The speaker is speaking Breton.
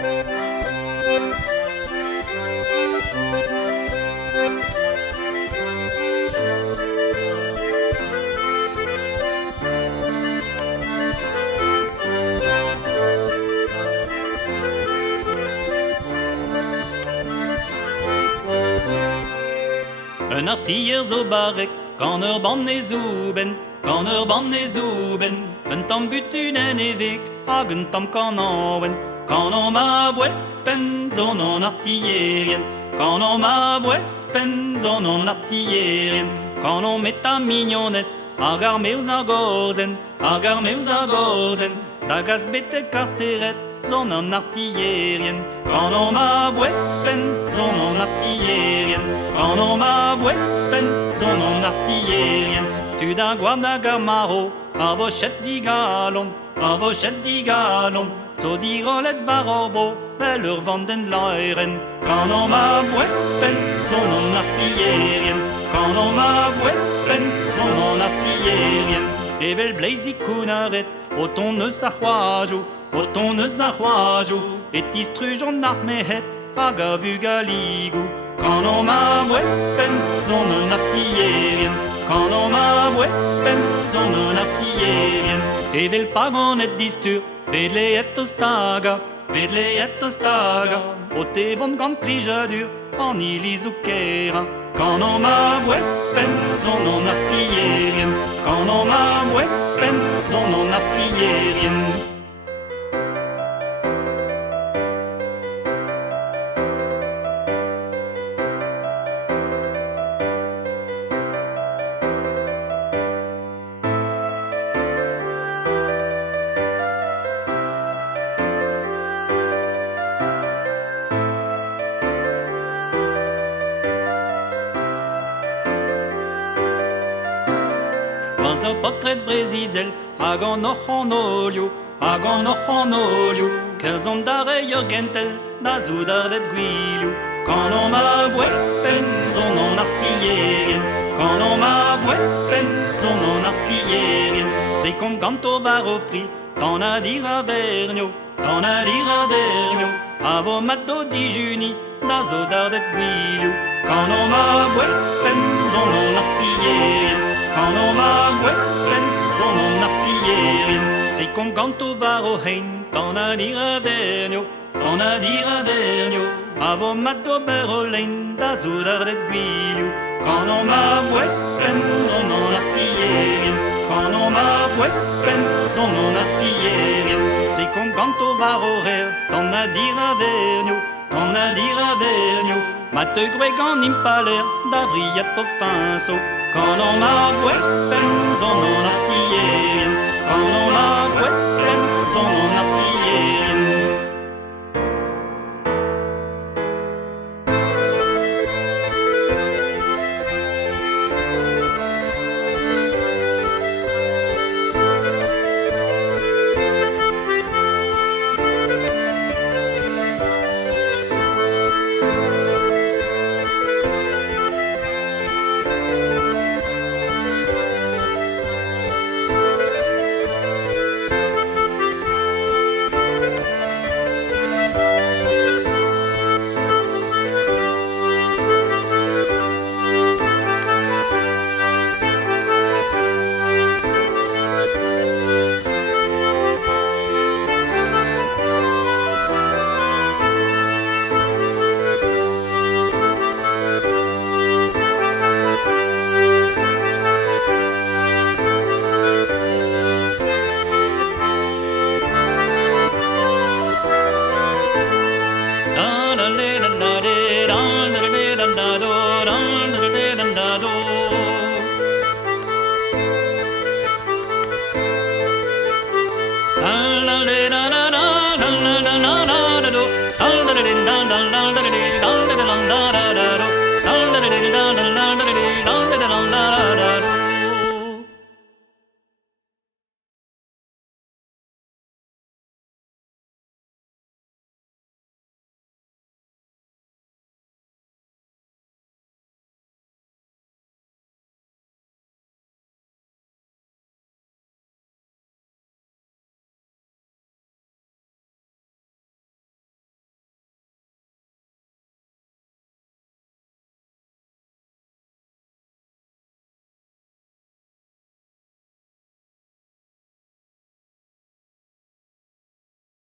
Un artilleur zo barek, kan ban e zouben, kan ban e zouben. Un tam butunen evik, hag un tam kanawen. Kanon ma bwespen, zon on artillerien. Kanon ma bwespen, zon on artillerien. Kanon met ta mignonette, hag ar meus a gozen, hag ar meus a gozen. Dagas bete karsteret, zon on artillerien. Kanon ma bwespen, zon on artillerien. Kanon ma bwespen, zon on artillerien. Tu da guarda gamaro, a vochet di galon, a vochet di galon. Zo di rolet var orbo, vel ur vanden leiren. Kanon ma bwespen, zon on artillerien. Kanon ma bwespen, zon on artillerien. Evel bleizi kunaret, o ton neus a c'hoajo, o ton neus a c'hoajo. Et istruj on armehet, hag a vu galigou. Kanon ma bwespen, zon on artillerien. Kanon ma bwespen, zon on artillerien. Evel pagonet distur, vedle et o staga, vedle et o staga. O te vont gant plijadur, an ilizu kera. Kanon ma bwespen, zon on artillerien. Kanon ma bwespen, zon on artillerien. Was a potret brezizel, hag an och an olio, hag an och an olio. Kerzon dare ur gentel, da zoudardet gwilio. Kanon ma bwespen, zon on artillerien. Kanon ma bwespen, zon on artillerien. Trikom ganto var o fri, tan a dir a vernio, tan a dir a vernio. Avo matto di juni, da zoudardet gwilio. Kanon ma bwespen, zon on artillerien. Kanon ma bwespen, zon on artillerien. Trikom ganto var o hein, tan a dir a vernio, tan a dir a vernio. Avo matto berolein, da zoudardet gwilio. Kanon ma bwespen, zon on artillerien. Kanon ma bwespen, zon on artillerien. Trikom ganto var o rer, tan a dir a vernio, tan a dir a vernio. Mate gweg an impaler, da vriat o finso. Kanon ma bwespen, zon on artillerien. Kanon ma bwespen, zon on artillerien. Da